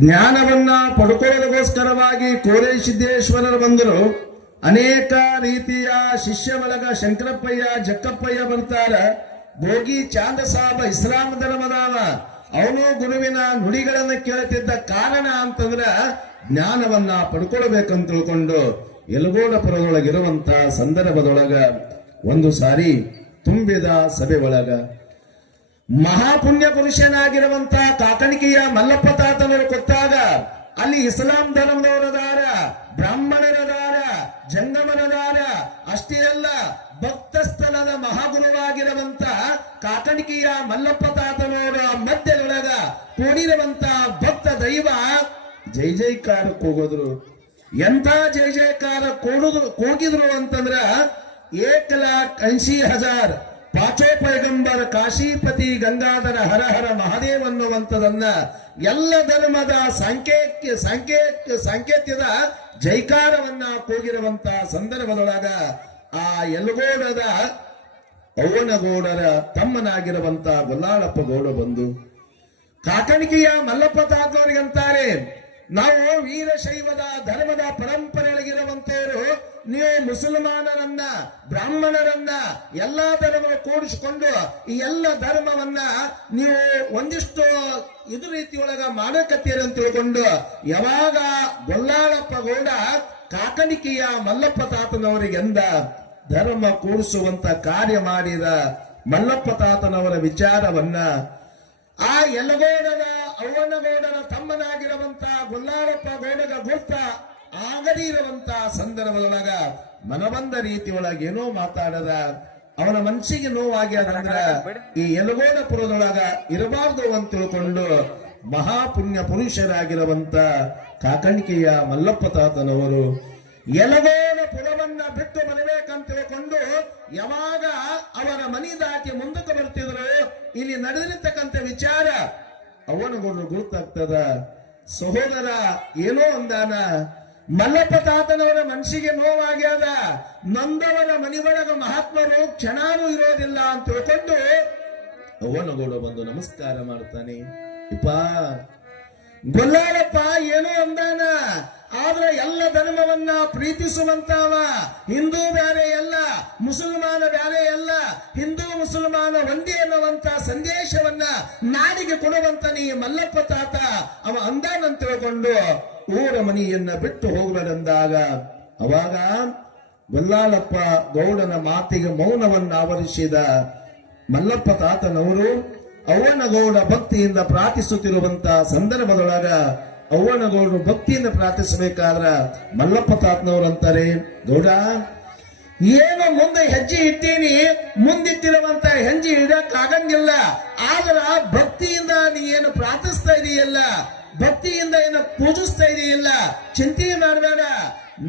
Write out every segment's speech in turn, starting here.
ಜ್ಞಾನವನ್ನ ಪಡ್ಕೊಳ್ಳೋದಕ್ಕೋಸ್ಕರವಾಗಿ ಕೋರೇಸಿದ್ದೇಶ್ವರರು ಬಂದರು. ಅನೇಕ ರೀತಿಯ ಶಿಷ್ಯ ಬಳಗ ಶಂಕರಪ್ಪಯ್ಯ ಜಕ್ಕಪ್ಪಯ್ಯ ಬರ್ತಾರ. ಭೋಗಿ ಚಾಂದ ಸಾಬ ಇಸ್ಲಾಂ ಧರ್ಮದವ. ಅವನು ಗುರುವಿನ ನುಡಿಗಳನ್ನ ಕೇಳುತ್ತಿದ್ದ ಕಾರಣ ಅಂತಂದ್ರ ಜ್ಞಾನವನ್ನ ಪಡ್ಕೊಳ್ಬೇಕಂತ ತಿಳ್ಕೊಂಡು ಯಲಗೋಡಪುರದೊಳಗಿರುವಂತ ಸಂದರ್ಭದೊಳಗ ಒಂದು ಸಾರಿ ತುಂಬಿದ ಸಭೆ ಒಳಗ ಮಹಾಪುಣ್ಯ ಪುರುಷನಾಗಿರುವಂತ ಕಾಕಣಿಕೆಯ ಮಲ್ಲಪ್ಪ ತಾತನವರು ಕೊಟ್ಟಾಗ ಅಲ್ಲಿ ಇಸ್ಲಾಂ ಧರ್ಮದವರದಾರ, ಬ್ರಾಹ್ಮಣರದಾರ, ಜಂಗಮರದಾರ. ಅಷ್ಟೇ ಅಲ್ಲ, ಭಕ್ತ ಸ್ಥಳದ ಮಹಾಗುರುವಾಗಿರುವಂತ ಕಾಕಣಿಕೆಯ ಮಲ್ಲಪ್ಪ ತಾತನವರ ಮಧ್ಯದೊಳಗ ಕೂಡಿರುವಂತ ಭಕ್ತ ದೈವ ಜೈ ಜೈಕಾರ ಕೂಗೋದ್ರು. ಎಂಥ ಜೈ ಜೈಕಾರ ಕೂಗಿದ್ರು ಅಂತಂದ್ರ 1,80,000 ಪಾಚೋ ಪೈಗಂಬರ್ ಕಾಶೀಪತಿ ಗಂಗಾಧರ ಹರ ಹರ ಮಹಾದೇವ್ ಅನ್ನುವಂಥದನ್ನ ಎಲ್ಲ ಧರ್ಮದ ಸಾಂಕೇತ್ಯದ ಜೈಕಾರವನ್ನ ಕೂಗಿರುವಂತ ಸಂದರ್ಭದೊಳಗ ಆ ಯಲಗೋಡದ ಅವ್ವನಗೌಡರ ತಮ್ಮನಾಗಿರುವಂತ ಗೊಲ್ಲಾಳಪ್ಪ ಗೌಡ ಬಂದು ಕಾಕಣಿಕೆಯ ಮಲ್ಲಪ್ಪ ತಾತವರಿಗಂತಾರೆ, ನಾವು ವೀರಶೈವದ ಧರ್ಮದ ಪರಂಪರೆಯೊಳಗಿರುವಂತವರು, ನೀವು ಮುಸಲ್ಮಾನರನ್ನ ಬ್ರಾಹ್ಮಣರನ್ನ ಎಲ್ಲಾ ಧರ್ಮ ಕೂಡಿಸಿಕೊಂಡು ಈ ಎಲ್ಲ ಧರ್ಮವನ್ನ ನೀವು ಒಂದಿಷ್ಟು ಇದು ರೀತಿಯೊಳಗ ಮಾಡಕತ್ತೀರಿ ಅಂತ ತಿಳ್ಕೊಂಡು ಯಾವಾಗ ಗೊಲ್ಲಾಳಪ್ಪ ಗೌಡ ಕಾಕಣಿಕೆಯ ಮಲ್ಲಪ್ಪ ತಾತನವರಿಗೆಂದ ಧರ್ಮ ಕೂಡಿಸುವಂತ ಕಾರ್ಯ ಮಾಡಿದ ಮಲ್ಲಪ್ಪ ತಾತನವರ ವಿಚಾರವನ್ನ ಆ ಯಲಗೋಡದ ಅವ್ವನಗೌಡನ ತಮ್ಮನಾಗಿರುವಂತ ಗೊಲ್ಲಾಳಪ್ಪ ಗೌಡಗ ಗುರ್ತ ಆಗದಿ ಇರುವಂತ ಸಂದರ್ಭದೊಳಗ ಮನಬಂದ ರೀತಿಯೊಳಗೆ ಏನೋ ಮಾತಾಡದ ಅವನ ಮನಸ್ಸಿಗೆ ನೋವಾಗ್ಯದಂದ್ರ ಈ ಯಲಗೋಡಪುರದೊಳಗ ಇರಬಾರ್ದು ಅಂತ ತಿಳ್ಕೊಂಡು ಮಹಾಪುಣ್ಯ ಪುರುಷರಾಗಿರುವಂತ ಕಾಕಣಿಕೆಯ ಮಲ್ಲಪ್ಪ ತಾತನವರು ಯಲಗೋಡಪುರವನ್ನ ಬಿಟ್ಟು ಬರಬೇಕಂತ ತಿಳ್ಕೊಂಡು ಯಾವಾಗ ಅವರ ಮನಿ ದಾಟಿ ಮುಂದಕ್ಕೆ ಬರ್ತಿದ್ರು, ಇಲ್ಲಿ ನಡೆದಿರ್ತಕ್ಕಂಥ ವಿಚಾರ ಅವನಗೌಡರು ಗುರುತಾಗ್ತದ. ಸಹೋದರ ಏನೋ ಅಂದಾನ, ಮಲ್ಲಪ್ಪ ತಾತನವರ ಮನಸ್ಸಿಗೆ ನೋವಾಗ್ಯದ, ನೊಂದವರ ಮನಿಯೊಳಗ ಮಹಾತ್ಮರು ಕ್ಷಣಾನು ಇರೋದಿಲ್ಲ ಅಂತ ತಿಳ್ಕೊಂಡು ಅವನಗೌಡ ಬಂದು ನಮಸ್ಕಾರ ಮಾಡ್ತಾನೆ. ಇಪ್ಪ ಗೊಲ್ಲಾಳಪ್ಪ ಏನೋ ಅಂದಾನ, ಆದ್ರೆ ಎಲ್ಲ ಧರ್ಮವನ್ನ ಪ್ರೀತಿಸುವಂತವ, ಹಿಂದೂ ಬ್ಯಾರೆ ಎಲ್ಲ, ಮುಸಲ್ಮಾನ ಬ್ಯಾರೆ ಎಲ್ಲ, ಹಿಂದೂ ಮುಸಲ್ಮಾನ ಒಂದೇ ಅನ್ನುವಂತ ಸಂದೇಶವನ್ನ ನಾಡಿಗೆ ಕೊಡುವಂತ ನೀ ಮಲ್ಲಪ್ಪ ತಾತ ಅವ ಅಂದಾನಂತ ತಿಳ್ಕೊಂಡು ಊರ ಮನಿಯನ್ನ ಬಿಟ್ಟು ಹೋಗಬೇಡಂದಾಗ ಅವಾಗ ಗೊಲ್ಲಾಳಪ್ಪ ಗೌಡನ ಮಾತಿಗೆ ಮೌನವನ್ನ ಆವರಿಸಿದ ಮಲ್ಲಪ್ಪ ತಾತನವರು ಅವ್ವನಗೌಡ ಭಕ್ತಿಯಿಂದ ಪ್ರಾರ್ಥಿಸುತ್ತಿರುವಂತ ಸಂದರ್ಭದೊಳಗ ಅವ್ವನಗೌಡರು ಭಕ್ತಿಯಿಂದ ಪ್ರಾರ್ಥಿಸಬೇಕಾದ್ರ ಮಲ್ಲಪ್ಪ ತಾತನವರು ಅಂತಾರೆ, ಗೌಡ ಏನು ಮುಂದೆ ಹೆಜ್ಜೆ ಇಟ್ಟೀನಿ, ಮುಂದಿಟ್ಟಿರುವಂತ ಹೆಜ್ಜೆ ಇಡಕ್ಕಾಗಂಗಿಲ್ಲ, ಆದ್ರ ಭಕ್ತಿಯಿಂದ ನೀ ಏನು ಪ್ರಾರ್ಥಿಸ್ತಾ ಇದೆಯಲ್ಲ, ಭಕ್ತಿಯಿಂದ ಏನು ಪೂಜಿಸ್ತಾ ಇದೆಯಲ್ಲ, ಚಿಂತೆ ಮಾಡಬೇಡ.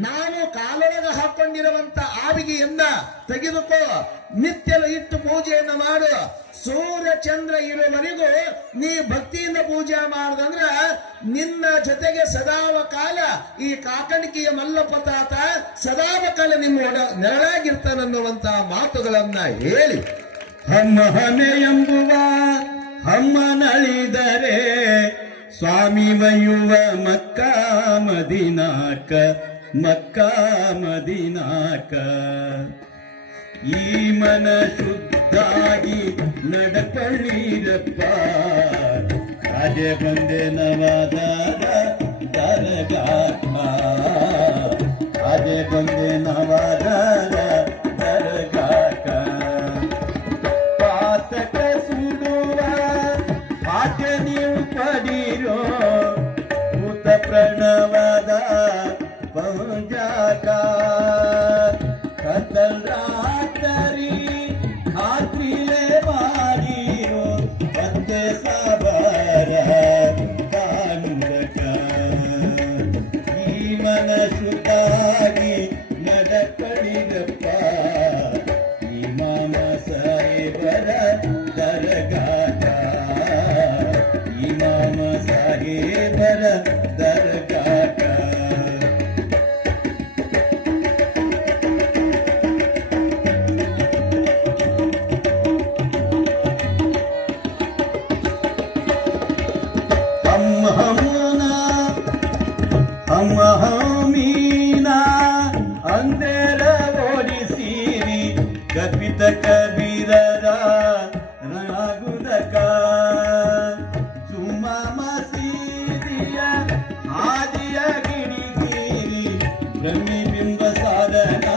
ನಾನು ಕಾಲೊಳಗ ಹಾಕೊಂಡಿರುವಂತ ಆವಿಗೆಯನ್ನ ತೆಗೆದುಕೋ, ನಿತ್ಯ ಇಟ್ಟು ಪೂಜೆಯನ್ನ ಮಾಡು. ಸೂರ್ಯ ಚಂದ್ರ ಇರುವವರೆಗೂ ನೀ ಭಕ್ತಿಯಿಂದ ಪೂಜೆ ಮಾಡುದಂದ್ರ ನಿನ್ನ ಜೊತೆಗೆ ಸದಾವ ಕಾಲ ಈ ಕಾಕಣಿಕೆಯ ಮಲ್ಲಪ್ಪ ತಾತ ಸದಾವ ಕಾಲ ನಿಮ್ಮ ನೆರಳಾಗಿರ್ತಾನನ್ನುವಂತ ಮಾತುಗಳನ್ನ ಹೇಳಿ ಹಮ್ಮಹನೆ ಎಂಬುವ ಹಮ್ಮನಳಿದರೆ ಸ್ವಾಮಿ ವಯುವ ಮಕ್ಕ ಮದಿನಾಕ ಮಕ್ಕ ಮದಿನಾಕ ಈ ಮನ ಶುದ್ಧಾಗಿ ನಡಪಳ್ಳೀರಪ್ಪ ರಾಜೆ ಬಂದೆ ನವಾದಾರ ದರಗಾಕ ರಾಜೆ ಬಂದೆ ನವಾದಾರ ದರಗಾಕ ಪಾತಕ ಸುಡುವ ಪಾಠ ನೀವು ಪಡೀರೋ ಭೂತ ಪ್ರಣವದ ಪಂಜಾಕ ಕತ್ತಲ್ ರಾತ್ರಿ ಖಾತ್ರಿಲೆ ಮಾಡಿರೋ ಮತ್ತೆ ಸಬರ ಕಾಂದಕ ಈ ಮನಸ್ಸುತ್ತಾಗಿ ನಡಪಡಿರಪ್ಪ ಇಮಾಮ ಸಾಹೇಬರ ದರಗಾಟ ಇಮಾಮ ಸಾಹೇಬರ ದರಗಾಟ ಹಮ್ಮನ ಪ್ರತಿಬಿಂಬ ಸಾಧನ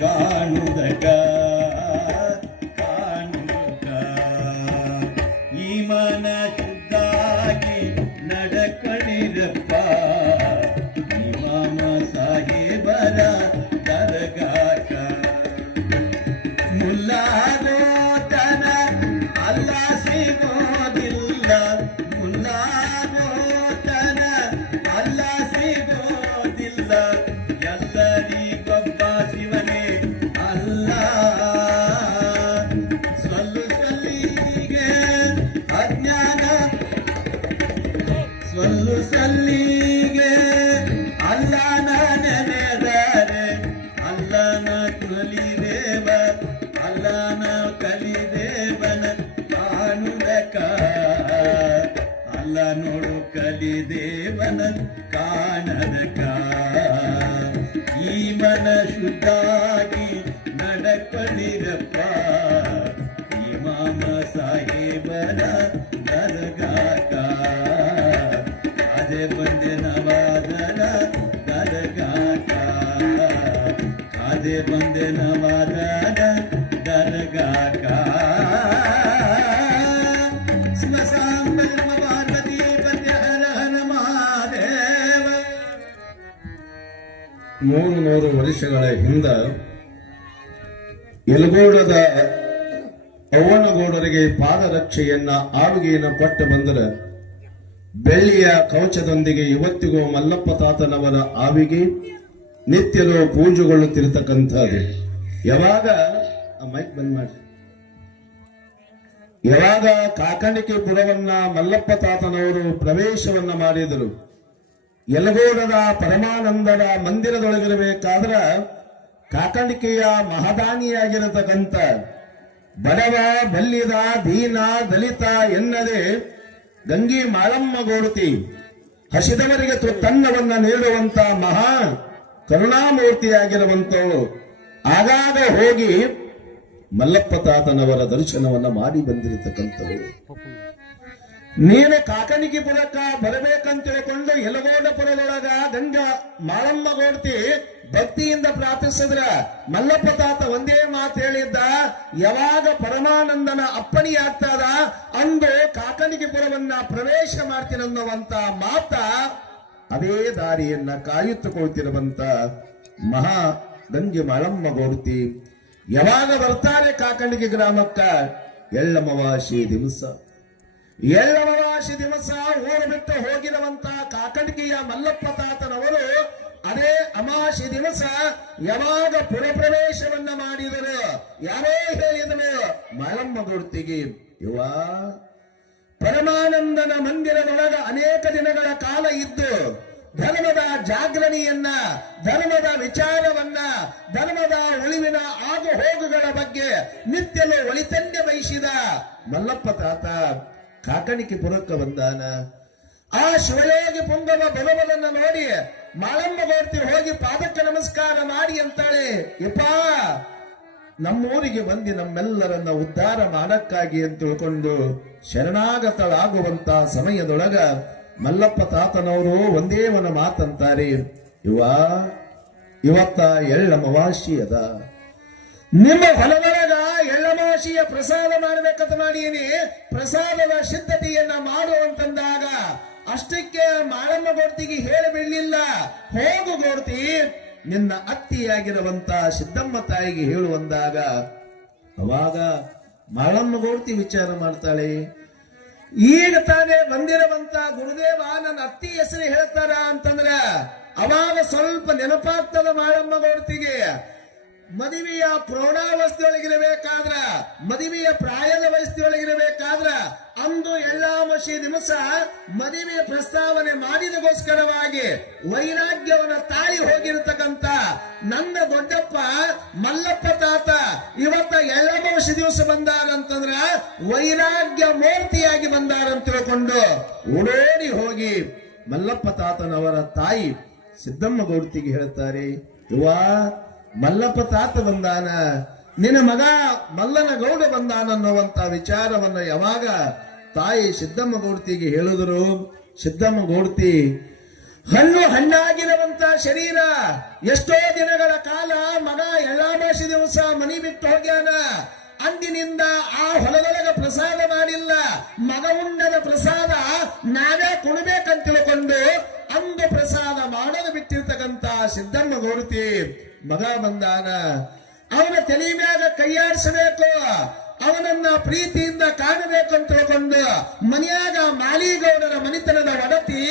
ಕಾಣುವುದಕ ಈ ಮನ ಶುದ್ಧಾಗಿ ನಡಕಳಿರಪ್ಪ ಇಮಾಮ ಸಾಹೇಬರ ದರ್ಗಾಕ ಮುಲ್ಲಾಗೋತನ ಅಲ್ಲ ಸಿಗೋದಿಲ್ಲ ಮುಲ್ಲಾಗೋತನ ಅಲ್ಲ ಸಿಗೋದಿಲ್ಲ ಎಲ್ಲರಿಗೊಬ್ಬ ಶಿವನೇ ಅಲ್ಲ ಸಲ್ಲಿಗೆ ಅಜ್ಞಾನ ಸಲ್ಲಿಗೆ ಅಲ್ಲನ ನೆನೆದರೆ ಅಲ್ಲನ ಕಲಿದೇವ ಅಲ್ಲನ ಕಲಿದೇವನ ಕಾಣುವುದಕ ಅಲ್ಲ ನೋಡು ಕಲಿದೇವನ ಕಾಣದಕ ಈ ಮನ ಶುದ್ಧಾಗಿ ನಡಕಳಿರಪ್ಪ ಇಮಾಮ ಸಾಹೇಬರ ದರ್ಗಾಕ ಕಾದೆ ಬಂದೆ ನವಾದರ ದರ್ಗಾಕ ಕಾದೆ ಬಂದೆ ನವಾದರ ದರ್ಗಾಕ ಶಿವಸಾಂಬ ಪಾರ್ವತಿ ಪತ್ಯ ಹರ ಹರ ಮಹಾದೇವ 300 ವರ್ಷಗಳ ಹಿಂದ ಯಲಗೋಡದ ಅವ್ವನಗೌಡರಿಗೆ ಪಾದರಕ್ಷೆಯನ್ನ ಆಡುಗೆಯನ್ನು ಕೊಟ್ಟು ಬಂದರ ಬೆಳ್ಳಿಯ ಕವಚದೊಂದಿಗೆ ಇವತ್ತಿಗೂ ಮಲ್ಲಪ್ಪ ತಾತನವರ ಆವಿಗೆ ನಿತ್ಯಲೂ ಪೂಜೆಗೊಳ್ಳುತ್ತಿರತಕ್ಕಂಥದ್ದು. ಯಾವಾಗ ಆ ಮೈಕ್ ಬಂದ್ ಮಾಡಿ, ಯಾವಾಗ ಕಾಕಣಿಕೆ ಪುರವನ್ನ ಮಲ್ಲಪ್ಪ ತಾತನವರು ಪ್ರವೇಶವನ್ನ ಮಾಡಿದರು, ಯಲಗೋಡದ ಪರಮಾನಂದರ ಮಂದಿರದೊಳಗಿರಬೇಕಾದ್ರ ಕಾಕಣಿಕೆಯ ಮಹದಾನಿಯಾಗಿರತಕ್ಕಂಥ ಬಡವ ಬಲ್ಲಿದ ದೀನ ದಲಿತ ಎನ್ನದೆ ಗಂಗಿ ಮಾಳಮ್ಮ ಗೋಡತಿ ಹಸಿದವರಿಗೆ ತನ್ನವನ್ನ ನೀಡುವಂತ ಮಹಾ ಕರುಣಾಮೂರ್ತಿಯಾಗಿರುವಂತವಳು ಆಗಾಗ ಹೋಗಿ ಮಲ್ಲಪ್ಪ ತಾತನವರ ದರ್ಶನವನ್ನ ಮಾಡಿ ಬಂದಿರತಕ್ಕಂಥವಳು. ನೀನು ಕಾಕಣಿಕೆ ಪುರಕ್ಕ ಬರಬೇಕಂತ ತಿಳ್ಕೊಂಡು ಯಲಗೋಡಪುರದೊಳಗ ಗಂಗಾ ಮಾಳಮ್ಮ ಗೋಡ್ತಿ ಭಕ್ತಿಯಿಂದ ಪ್ರಾರ್ಥಿಸಿದ್ರ ಮಲ್ಲಪ್ಪ ತಾತ ಒಂದೇ ಮಾತು ಹೇಳಿದ್ದ, ಯಾವಾಗ ಪರಮಾನಂದನ ಅಪ್ಪಣಿ ಆಗ್ತದ ಅಂದು ಕಾಕಣಿಕೆ ಪುರವನ್ನ ಪ್ರವೇಶ ಮಾಡ್ತೀನಿ ಅನ್ನುವಂತ ಮಾತ ಅದೇ ದಾರಿಯನ್ನ ಕಾಯುತ್ತುಕೊಳ್ತಿರುವಂತ ಮಹಾ ಗಂಗೆ ಮಾಳಮ್ಮ ಗೋಡ್ತಿ ಯಾವಾಗ ಬರ್ತಾರೆ ಕಾಕಣಿಕೆ ಗ್ರಾಮಕ್ಕ ಎಳ್ಳಮವಾಸಿ ದಿವಸ ಊರು ಬಿಟ್ಟು ಹೋಗಿರುವಂತ ಕಾಕಣಿಕೆಯ ಮಲ್ಲಪ್ಪ ತಾತನವರು ಅದೇ ಅಮಾವಾಸ್ಯೆ ದಿವಸ ಯಾವಾಗ ಪುರಪ್ರವೇಶವನ್ನ ಮಾಡಿದರು, ಯಾರೋ ಹೇಳಿದರು ಮಾಳಮ್ಮ ಗೋಡ್ತಿಗೆ, ಯುವ ಪರಮಾನಂದನ ಮಂದಿರದೊಳಗ ಅನೇಕ ದಿನಗಳ ಕಾಲ ಇದ್ದು ಧರ್ಮದ ಜಾಗರಣೆಯನ್ನ, ಧರ್ಮದ ವಿಚಾರವನ್ನ, ಧರ್ಮದ ಉಳಿವಿನ ಆಗು ಹೋಗುಗಳ ಬಗ್ಗೆ ನಿತ್ಯಲೂ ಒಳಿತನ್ಯ ವಹಿಸಿದ ಮಲ್ಲಪ್ಪ ತಾತ ಕಾಕಣಿಕೆ ಪುರಕ್ಕ ಬಂದಾನ. ಆ ಶಿವಯೋಗಿ ಪುಂಗವ ಬರುವುದನ್ನ ನೋಡಿ ಮಾಳಮ್ಮ ಗೋಡ್ತಿ ಹೋಗಿ ಪಾದಕ್ಕೆ ನಮಸ್ಕಾರ ಮಾಡಿ ಅಂತಾಳೆ, ಯಪ್ಪ ನಮ್ಮೂರಿಗೆ ಬಂದು ನಮ್ಮೆಲ್ಲರನ್ನ ಉದ್ಧಾರ ಮಾಡಕ್ಕಾಗಿ ಅಂತ ತಿಳ್ಕೊಂಡು ಶರಣಾಗತಳಾಗುವಂತ ಸಮಯದೊಳಗ ಮಲ್ಲಪ್ಪ ತಾತನವರು ಒಂದೇ ಒಂದು ಮಾತಂತಾರೆ, ಇವತ್ತ ಎಳ್ಳಮವಾಸಿ ಅದ, ನಿಮ್ಮ ಹೊಲದೊಳಗ ಎಳ್ಳಮಾಸಿಯ ಪ್ರಸಾದ ಮಾಡಬೇಕಂತ ಮಾಡೀನಿ, ಪ್ರಸಾದದ ಸಿದ್ಧತೆಯನ್ನ ಮಾಡುವಂತಂದಾಗ ಅಷ್ಟಕ್ಕೆ ಮಾಳಮ್ಮ ಗೋಡ್ತಿಗೆ ಹೇಳಿ ಬಿಡ್ಲಿಲ್ಲ, ಹೋಗು ಗೋಡ್ತಿ ನಿನ್ನ ಅತ್ತಿಯಾಗಿರುವಂತ ಸಿದ್ದಮ್ಮ ತಾಯಿಗೆ ಹೇಳುವಂದಾಗ ಅವಾಗ ಮಾಳಮ್ಮ ಗೋಡ್ತಿ ವಿಚಾರ ಮಾಡ್ತಾಳೆ, ಈಗ ತಾನೇ ಬಂದಿರುವಂತ ಗುರುದೇವ ನನ್ನ ಅತ್ತಿ ಹೆಸರು ಹೇಳ್ತಾರ ಅಂತಂದ್ರ ಅವಾಗ ಸ್ವಲ್ಪ ನೆನಪಾಗ್ತದ ಮಾಳಮ್ಮ ಗೋಡ್ತಿಗೆ. ಮದುವೆಯ ಪ್ರೌಢಾವಸ್ಥೆಯೊಳಗಿರಬೇಕಾದ್ರ, ಮದುವೆಯ ಪ್ರಾಯದ ವಯಸ್ಸಿನೊಳಗಿರಬೇಕಾದ್ರ ಅಂದು ಎಳ್ಳಾಮಶಿ ದಿವಸ ಮದುವೆಯ ಪ್ರಸ್ತಾವನೆ ಮಾಡಿದಗೋಸ್ಕರವಾಗಿ ವೈರಾಗ್ಯವನ್ನ ತಾಳಿ ಹೋಗಿರತಕ್ಕಂತ ನನ್ನ ದೊಡ್ಡಪ್ಪ ಮಲ್ಲಪ್ಪ ತಾತ ಇವತ್ತ ಎಳ್ಳಾಮಶಿ ದಿವಸ ಬಂದಾರಂತಂದ್ರ ವೈರಾಗ್ಯ ಮೂರ್ತಿಯಾಗಿ ಬಂದಾರಂತ ತಿಳ್ಕೊಂಡು ಓಡೋಡಿ ಹೋಗಿ ಮಲ್ಲಪ್ಪ ತಾತನವರ ತಾಯಿ ಸಿದ್ದಮ್ಮ ಗೋಡ್ತಿಗೆ ಹೇಳ್ತಾರೆ, ಮಲ್ಲಪ್ಪ ತಾತ ಬಂದಾನ, ನಿನ್ನ ಮಗ ಮಲ್ಲನ ಗೌಡ ಬಂದಾನ ಅನ್ನುವಂತ ವಿಚಾರವನ್ನ ಯಾವಾಗ ತಾಯಿ ಸಿದ್ದಮ್ಮ ಗೋಡ್ತಿಗೆ ಹೇಳಿದ್ರು, ಸಿದ್ದಮ್ಮ ಗೋಡ್ತಿ ಹಣ್ಣಾಗಿರುವಂತ ಶರೀರ ಎಷ್ಟೋ ದಿನಗಳ ಕಾಲ ಮಗ ಎಳ್ಳಾಮಾಸಿ ದಿವಸ ಮನಿ ಬಿಟ್ಟು ಹೋಗ್ಯಾನ. ಅಂದಿನಿಂದ ಆ ಹೊಲದೊಳಗ ಪ್ರಸಾದ ಮಾಡಿಲ್ಲ. ಮಗ ಉಂಡದ ಪ್ರಸಾದ ನಾವೇ ಕುಣಬೇಕಂತ ತಿಳ್ಕೊಂಡು ಅಂದು ಪ್ರಸಾದ ಮಾಡೋದು ಬಿಟ್ಟಿರ್ತಕ್ಕಂತ ಸಿದ್ದಮ್ಮ ಗೌಡತಿ ಮಗ ಬಂದಾನ. ಅವನ ತಲೆ ಮ್ಯಾಗ ಕೈಯಾಡಿಸಬೇಕು, ಅವನನ್ನ ಪ್ರೀತಿಯಿಂದ ಕಾಣಬೇಕು ಅಂತ ತಿಳ್ಕೊಂಡು ಮನೆಯಾಗ ಮಾಲಿಗೌಡರ ಮನಿತನದ ಒಡತಿ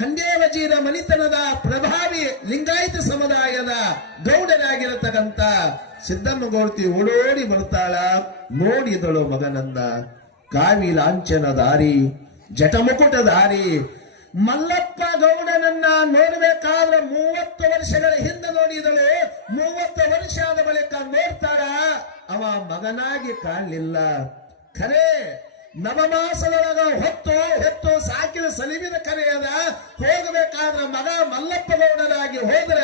ಹಂಡೆ ವಜೀರ ಮನಿತನದ ಪ್ರಭಾವಿ ಲಿಂಗಾಯತ ಸಮುದಾಯದ ಗೌಡರಾಗಿರತಕ್ಕಂತ ಸಿದ್ದಮ್ಮ ಗೌಡತಿ ಓಡೋಡಿ ಬರ್ತಾಳ. ನೋಡಿದಳು ಮಗನನ್ನ. ಕಾವಿ ಲಾಂಛನ ದಾರಿ, ಜಟಮುಕುಟ ದಾರಿ. ಮಲ್ಲಪ್ಪ ಗೌಡನನ್ನ ನೋಡಬೇಕಾದ್ರೆ 30 ವರ್ಷಗಳ ಹಿಂದೆ ನೋಡಿದಳು. 30 ವರ್ಷ ಆದ ಬಳಿಕ ನೋಡ್ತಾಳ, ಅವ ಮಗನಾಗಿ ಕಾಣಲಿಲ್ಲ. ಖರೆ ನವಮಾಸದೊಳಗ ಹೊತ್ತು ಸಾಕಿದ ಸಲಿಮಿನ ಕರೆಯದ ಹೋಗಬೇಕಾದ್ರ ಮಗ ಮಲ್ಲಪ್ಪ ಗೌಡರಾಗಿ ಹೋದ್ರ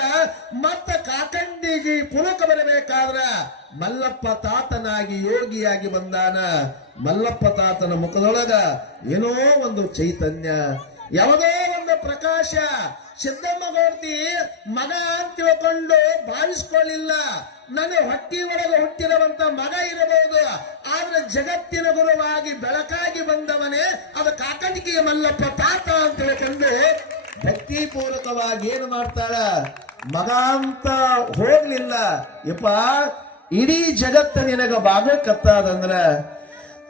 ಮತ್ತ ಕಾಕಂಡಿಗೆ ಪುರುಕ ಬರಬೇಕಾದ್ರ ಮಲ್ಲಪ್ಪ ತಾತನಾಗಿ ಯೋಗಿಯಾಗಿ ಬಂದಾನ. ಮಲ್ಲಪ್ಪ ತಾತನ ಮುಖದೊಳಗ ಏನೋ ಒಂದು ಚೈತನ್ಯ, ಯಾವುದೋ ಒಂದು ಪ್ರಕಾಶ. ಸಿದ್ದಮ್ಮ ಗೌಡತಿ ಮಗ ಅಂತ ತಿಳ್ಕೊಂಡು ಭಾವಿಸ್ಕೊಳ್ಳಿಲ್ಲ. ನನ್ನ ಹೊಟ್ಟಿ ಒಳಗೆ ಹುಟ್ಟಿರುವಂತ ಮಗ ಇರಬಹುದು, ಆದ್ರೆ ಜಗತ್ತಿನ ಗುರುವಾಗಿ ಬೆಳಕಾಗಿ ಬಂದವನೇ ಅದು ಕಾಕಂಡಿಕೆಯ ಮಲ್ಲಪ್ಪ ತಾತ ಅಂತ ತಿಳ್ಕೊಂಡು ಭಕ್ತಿಪೂರ್ವಕವಾಗಿ ಏನು ಮಾಡ್ತಾಳ, ಮಗ ಅಂತ ಹೋಗ್ಲಿಲ್ಲ. ಯಪ್ಪ, ಇಡೀ ಜಗತ್ತ ನಿನಗ ಬಾಗಕತ್ತಾದಂದ್ರ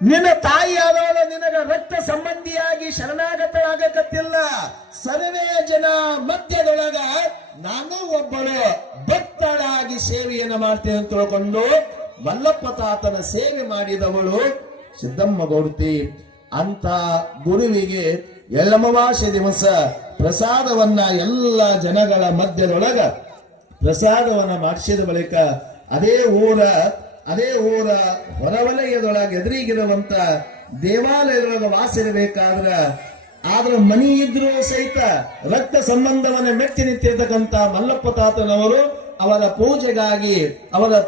ನಿನ್ನ ತಾಯಿ ಆದವಳು ನಿನಗ ರಕ್ತ ಸಂಬಂಧಿಯಾಗಿ ಶರಣಾಗತರಾಗಕತ್ತಿಲ್ಲ. ಸರ್ವೇ ಜನ ಮಧ್ಯದೊಳಗ ನಾನು ಒಬ್ಬಳು ಭಕ್ತಳಾಗಿ ಸೇವೆಯನ್ನು ಮಾಡ್ತೇನೆ ಅಂತ ತಿಳ್ಕೊಂಡು ಮಲ್ಲಪ್ಪ ತಾತನ ಸೇವೆ ಮಾಡಿದವಳು ಸಿದ್ದಮ್ಮ ಗೌಡತಿ. ಅಂತ ಗುರುವಿಗೆ ಎಳ್ಳಮವಾಸೆ ದಿವಸ ಪ್ರಸಾದವನ್ನ ಎಲ್ಲ ಜನಗಳ ಮಧ್ಯದೊಳಗ ಪ್ರಸಾದವನ್ನ ಮಾಡಿಸಿದ ಬಳಿಕ ಅದೇ ಊರ ಹೊರವಲಯದೊಳಗೆ ಎದುರಿಗಿರುವಂತ ದೇವಾಲಯದೊಳಗೆ ವಾಸಿರಬೇಕಾದ್ರ ಆದ್ರ ಮನಿ ಇದ್ರೂ ಸಹಿತ ರಕ್ತ ಸಂಬಂಧವನ್ನ ಮೆಚ್ಚಿ ನಿಂತಿರ್ತಕ್ಕಂತ ಮಲ್ಲಪ್ಪ ತಾತನವರು ಅವರ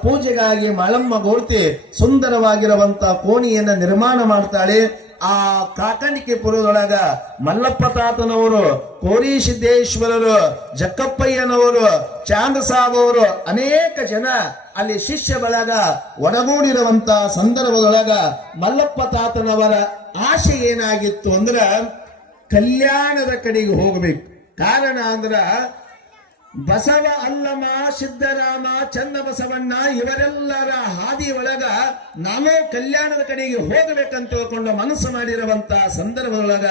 ಪೂಜೆಗಾಗಿ ಮಾಳಮ್ಮ ಗೌಡತಿ ಸುಂದರವಾಗಿರುವಂತ ಕೋಣಿಯನ್ನ ನಿರ್ಮಾಣ ಮಾಡ್ತಾಳೆ. ಆ ಕಾಕಂಡಿಕೆ ಪುರದೊಳಗ ಮಲ್ಲಪ್ಪ ತಾತನವರು, ಕೋರಿ ಸಿದ್ದೇಶ್ವರರು, ಜಕ್ಕಪ್ಪಯ್ಯನವರು, ಚಾಂದ ಸಾಬ್ ಅವರು ಅನೇಕ ಜನ ಅಲ್ಲಿ ಶಿಷ್ಯ ಬಳಗ ಒಡಗೂಡಿರುವಂತ ಸಂದರ್ಭದೊಳಗ ಮಲ್ಲಪ್ಪ ತಾತನವರ ಆಶೆ ಏನಾಗಿತ್ತು ಅಂದ್ರ ಕಲ್ಯಾಣದ ಕಡೆಗೆ ಹೋಗಬೇಕು. ಕಾರಣ ಅಂದ್ರ ಬಸವ ಅಲ್ಲಮ, ಸಿದ್ದರಾಮ, ಚನ್ನಬಸವಣ್ಣ ಇವರೆಲ್ಲರ ಹಾದಿ ಒಳಗ ನಾನು ಕಲ್ಯಾಣದ ಕಡೆಗೆ ಹೋಗಬೇಕಂತ ತಿಳ್ಕೊಂಡು ಮನಸ್ಸು ಮಾಡಿರುವಂತ ಸಂದರ್ಭದೊಳಗ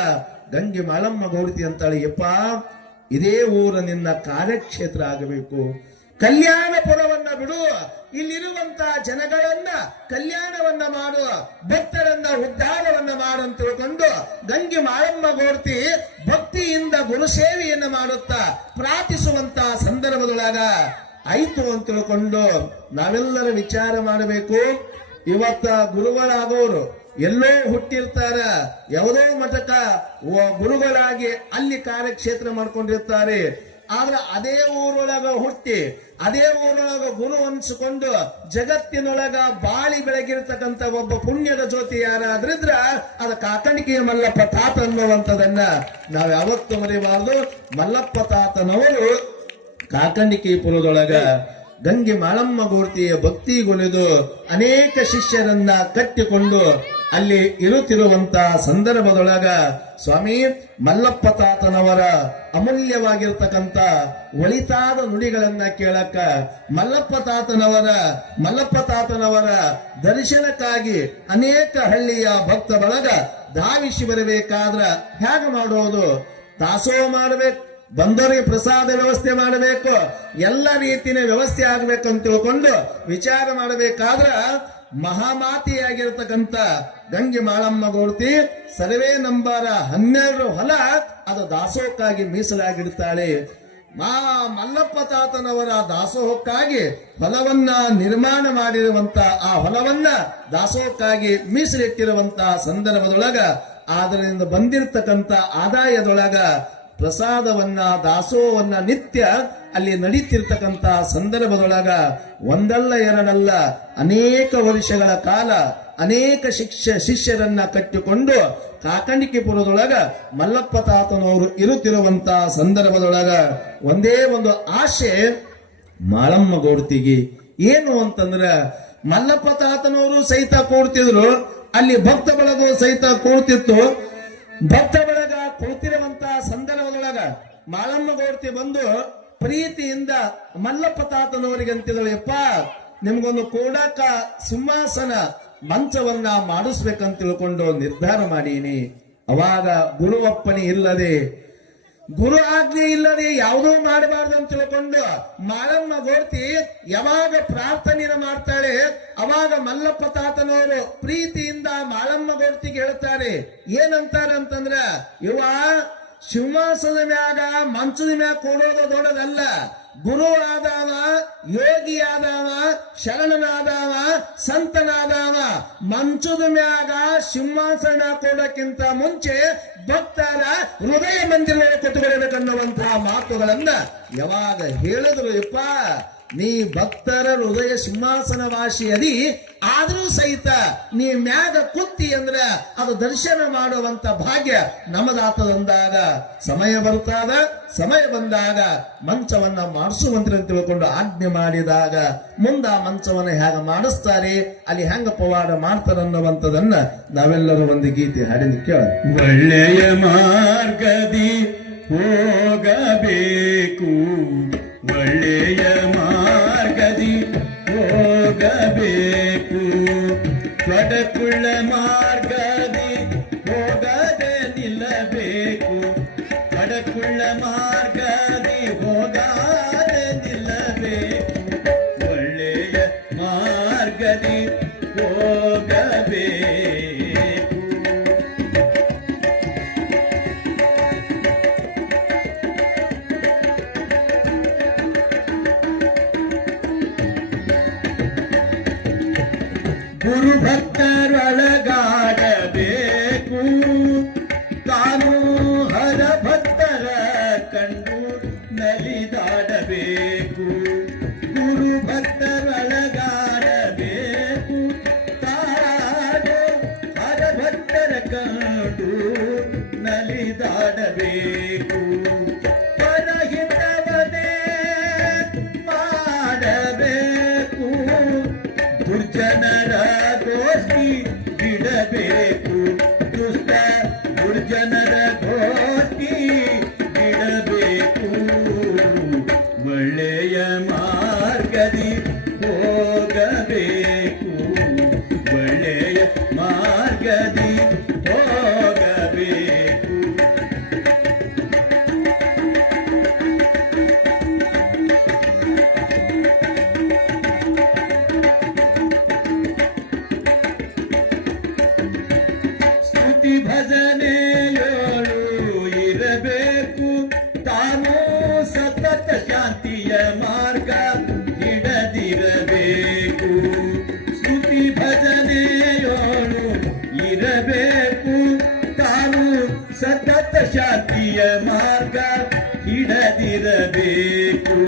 ಗಂಗೆ ಮಾಳಮ್ಮ ಗೌಡತಿ ಅಂತಾಳೆ, ಯಪ್ಪ, ಇದೇ ಊರ ನಿನ್ನ ಕಾರ್ಯಕ್ಷೇತ್ರ ಆಗಬೇಕು. ಕಲ್ಯಾಣಪುರವನ್ನ ಬಿಡು, ಇಲ್ಲಿರುವಂತ ಜನಗಳನ್ನ ಕಲ್ಯಾಣವನ್ನ ಮಾಡು, ಭಕ್ತರನ್ನ ಉದ್ಧಾರವನ್ನ ಮಾಡು ಅಂತ ತಿಳ್ಕೊಂಡು ಗಂಗೆ ಮಾಳಮ್ಮ ಗೌಡತಿ ಭಕ್ತಿಯಿಂದ ಗುರುಸೇವೆಯನ್ನ ಮಾಡುತ್ತಾ ಪ್ರಾರ್ಥಿಸುವಂತ ಸಂದರ್ಭದೊಳಗ ಆಯ್ತು ಅಂತ ತಿಳ್ಕೊಂಡು ನಾವೆಲ್ಲರ ವಿಚಾರ ಮಾಡಬೇಕು. ಇವತ್ತ ಗುರುಗಳಾಗೋರು ಎಲ್ಲೋ ಹುಟ್ಟಿರ್ತಾರ, ಯಾವುದೋ ಮಠಕ ಗುರುಗಳಾಗಿ ಅಲ್ಲಿ ಕಾರ್ಯಕ್ಷೇತ್ರ ಮಾಡ್ಕೊಂಡಿರ್ತಾರೆ. ಆದ್ರೆ ಅದೇ ಊರೊಳಗ ಹುಟ್ಟಿ ಅದೇ ಊರೊಳಗ ಗುರು ಅನ್ಸಿಕೊಂಡು ಜಗತ್ತಿನೊಳಗ ಬಾಳಿ ಬೆಳಗಿರ್ತಕ್ಕಂಥ ಒಬ್ಬ ಪುಣ್ಯದ ಜ್ಯೋತಿ ಯಾರಾದ್ರಿದ್ರ ಅದು ಕಾಕಂಡಿಕೆಯ ಮಲ್ಲಪ್ಪ ತಾತ ಅನ್ನುವಂಥದನ್ನ ನಾವು ಯಾವತ್ತೂ ಮರೆಯಬಾರದು. ಮಲ್ಲಪ್ಪ ತಾತನವರು ಕಾಕಂಡಿಕೆಪುರದೊಳಗ ಗಂಗೆ ಮಾಳಮ್ಮ ಗೌಡತಿಯ ಭಕ್ತಿಗೊಲಿದು ಅನೇಕ ಶಿಷ್ಯರನ್ನ ಕಟ್ಟಿಕೊಂಡು ಅಲ್ಲಿ ಇರುತ್ತಿರುವಂತ ಸಂದರ್ಭದೊಳಗ ಸ್ವಾಮಿ ಮಲ್ಲಪ್ಪ ತಾತನವರ ಅಮೂಲ್ಯವಾಗಿರ್ತಕ್ಕಂಥ ಒಳಿತಾದ ನುಡಿಗಳನ್ನ ಕೇಳಕ್ಕ ಮಲ್ಲಪ್ಪ ತಾತನವರ ದರ್ಶನಕ್ಕಾಗಿ ಅನೇಕ ಹಳ್ಳಿಯ ಭಕ್ತ ಬಳಗ ಧಾವಿಸಿ ಬರಬೇಕಾದ್ರ ಹೇಗೆ ಮಾಡೋದು? ದಾಸೋಹ ಮಾಡಬೇಕು, ಬಂದವರಿಗೆ ಪ್ರಸಾದ ವ್ಯವಸ್ಥೆ ಮಾಡಬೇಕು, ಎಲ್ಲ ರೀತಿಯ ವ್ಯವಸ್ಥೆ ಆಗ್ಬೇಕಂತ ತಿಳ್ಕೊಂಡು ವಿಚಾರ ಮಾಡಬೇಕಾದ್ರ ಮಹಾಮಾತೆಯಾಗಿರ್ತಕ್ಕಂಥ ಗಂಗೆ ಮಾಳಮ್ಮ ಗೌಡತಿ ಸರ್ವೆ ನಂಬರ್ 12 ಹೊಲ ಅದು ದಾಸೋಹಕ್ಕಾಗಿ ಮೀಸಲಾಗಿಡ್ತಾಳೆ. ಮಲ್ಲಪ್ಪ ತಾತನವರ ದಾಸೋಹಕ್ಕಾಗಿ ಹೊಲವನ್ನ ನಿರ್ಮಾಣ ಮಾಡಿರುವಂತ ಆ ಹೊಲವನ್ನ ದಾಸೋಹಕ್ಕಾಗಿ ಮೀಸಲಿಟ್ಟಿರುವಂತ ಸಂದರ್ಭದೊಳಗ ಅದರಿಂದ ಬಂದಿರತಕ್ಕಂತ ಆದಾಯದೊಳಗ ಪ್ರಸಾದವನ್ನ ದಾಸೋಹವನ್ನ ನಿತ್ಯ ಅಲ್ಲಿ ನಡೀತಿರ್ತಕ್ಕಂತ ಸಂದರ್ಭದೊಳಗ ಒಂದಲ್ಲ ಎರಡಲ್ಲ ಅನೇಕ ವರ್ಷಗಳ ಕಾಲ ಅನೇಕ ಶಿಷ್ಯರನ್ನ ಕಟ್ಟಿಕೊಂಡು ಕಾಕಂಡಿಕೆಪುರದೊಳಗ ಮಲ್ಲಪ್ಪ ತಾತನವರು ಇರುತ್ತಿರುವಂತ ಸಂದರ್ಭದೊಳಗ ಒಂದೇ ಒಂದು ಆಶೆ ಮಾಳಮ್ಮ ಗೌಡ್ತಿಗೆ ಏನು ಅಂತಂದ್ರ ಮಲ್ಲಪ್ಪ ತಾತನವರು ಸಹಿತ ಕೂಡ್ತಿದ್ರು, ಅಲ್ಲಿ ಭಕ್ತ ಬಳಗ ಸಹಿತ ಕೂಡ್ತಿತ್ತು. ಭಕ್ತ ಬಳಗ ಕೂತಿರುವಂತ ಸಂದರ್ಭದೊಳಗ ಮಾಳಮ್ಮ ಗೌಡ್ತಿ ಬಂದು ಪ್ರೀತಿಯಿಂದ ಮಲ್ಲಪ್ಪ ತಾತನವರಿಗೆ ಅಂತಿದಳು, ಯಪ್ಪ ನಿಮ್ಗೊಂದು ಕೂಡಕ ಸಿಂಹಾಸನ ಮಂಚವನ್ನ ಮಾಡಿಸ್ಬೇಕಂತ ತಿಳ್ಕೊಂಡು ನಿರ್ಧಾರ ಮಾಡೀನಿ. ಅವಾಗ ಗುರುವಪ್ಪಣೆ ಇಲ್ಲದೆ ಗುರು ಆಜ್ಞೆ ಇಲ್ಲದೆ ಯಾವುದೂ ಮಾಡಬಾರ್ದು ಅಂತ ತಿಳ್ಕೊಂಡು ಮಾಳಮ್ಮ ಗೌಡ್ತಿ ಯಾವಾಗ ಪ್ರಾರ್ಥನೆಯನ್ನು ಮಾಡ್ತಾಳೆ ಅವಾಗ ಮಲ್ಲಪ್ಪ ತಾತನವರು ಪ್ರೀತಿಯಿಂದ ಮಾಳಮ್ಮ ಗೌಡ್ತಿಗೆ ಹೇಳ್ತಾರೆ. ಏನಂತಾರೆ ಅಂತಂದ್ರ, ಇವ ಸಿಂಹಾಸನದ ಮ್ಯಾಗ ಮಂಚದ ಮ್ಯಾಗ ಕೊಡೋದು ದೊಡ್ಡದಲ್ಲ, ಗುರು ಆದವ, ಯೋಗಿ ಆದವ, ಶರಣನಾದವ, ಸಂತನಾದವ ಮಂಚದ ಮ್ಯಾಗ ಸಿಂಹಾಸನ ಕೊಡೋಕ್ಕಿಂತ ಮುಂಚೆ ಭಕ್ತರ ಹೃದಯ ಮಂದಿರದಲ್ಲಿ ಕೂತ್ಕೊಳ್ಬೇಕನ್ನುವಂತಹ ಮಾತುಗಳನ್ನ ಯಾವಾಗ ಹೇಳಿದ್ರು, ಯಪ್ಪ ನೀ ಭಕ್ತರ ಹೃದಯ ಸಿಂಹಾಸನ ವಾಸಿ ಅದಿ, ಆದ್ರೂ ಸಹಿತ ನೀ ಮ್ಯಾಗ ಕುತ್ತಿ ಅಂದ್ರ ಅದು ದರ್ಶನ ಮಾಡುವಂತ ಭಾಗ್ಯ ನಮದಾತದಂದಾಗ ಸಮಯ ಬರ್ತಾದ, ಸಮಯ ಬಂದಾಗ ಮಂಚವನ್ನ ಮಾಡಿಸುವಂತ ತಿಳ್ಕೊಂಡು ಆಜ್ಞೆ ಮಾಡಿದಾಗ ಮುಂದ ಮಂಚವನ್ನ ಹೇಗ ಮಾಡಿಸ್ತಾರೆ, ಅಲ್ಲಿ ಹೆಂಗ ಪವಾಡ ಮಾಡ್ತಾರನ್ನುವಂಥದನ್ನ ನಾವೆಲ್ಲರೂ ಒಂದು ಗೀತೆ ಹಾಡಿನ ಕೇಳ. ಒಳ್ಳೆಯ ಮಾರ್ಗದಿ ಹೋಗಬೇಕು, ಒಳ್ಳೆಯ ಮಾರ್ಗದಿ ಹೋಗಬೇಕು, ತೊಡಕುಳ್ಳ ಮಾರ್ಗದಿ ಹೋಗದೆ ನಿಲ್ಲಬೇಕು, ತೊಡಕುಳ್ಳ ಮಾರ್ಗದಿ ಹೋಗದೆ ನಿಲ್ಲಬೇಕು, ಒಳ್ಳೆಯ ಮಾರ್ಗದಿ ಹೋಗಬೇಕು. ಗುರು ಭಕ್ತರೊಳಗಾಡಬೇಕು, ತಾನು ಹರ ಭಕ್ತರ ಕಂಡು ನಲಿದಾಡಬೇಕು, ಗುರು ಭಕ್ತರೊಳಗಾಡಬೇಕು, ತಾನು ಹರ ಭಕ್ತರ ಕಂಡು ನಲಿದಾಡಬೇಕು, ಪರಹಿತವನೇ ಮಾಡಬೇಕು, ದುರ್ಜನರ ಗೋಷ್ಠಿ ಬಿಡಬೇಕು, ದುಷ್ಟ ದುರ್ಜನರ ಗೋಷ್ಠಿ ಬಿಡಬೇಕು, ಒಳ್ಳೆಯ ಮಾರ್ಗದಿ ಹೋಗಬೇಕು, ಒಳ್ಳೆಯ ಮಾರ್ಗದಿ ಹೋಗಬೇಕು. ಸ್ತುತಿ ಭಜನೆಯೋಳು ಇರಬೇಕು, ತಾನು ಸತತ ಶಾಂತಿಯ ಮಾರ್ಗ ಹಿಡದಿರಬೇಕು, ಸ್ತುತಿ ಭಜನೆಯೋಳು ಇರಬೇಕು, ತಾನು ಸತತ ಶಾಂತಿಯ ಮಾರ್ಗ ಹಿಡದಿರಬೇಕು,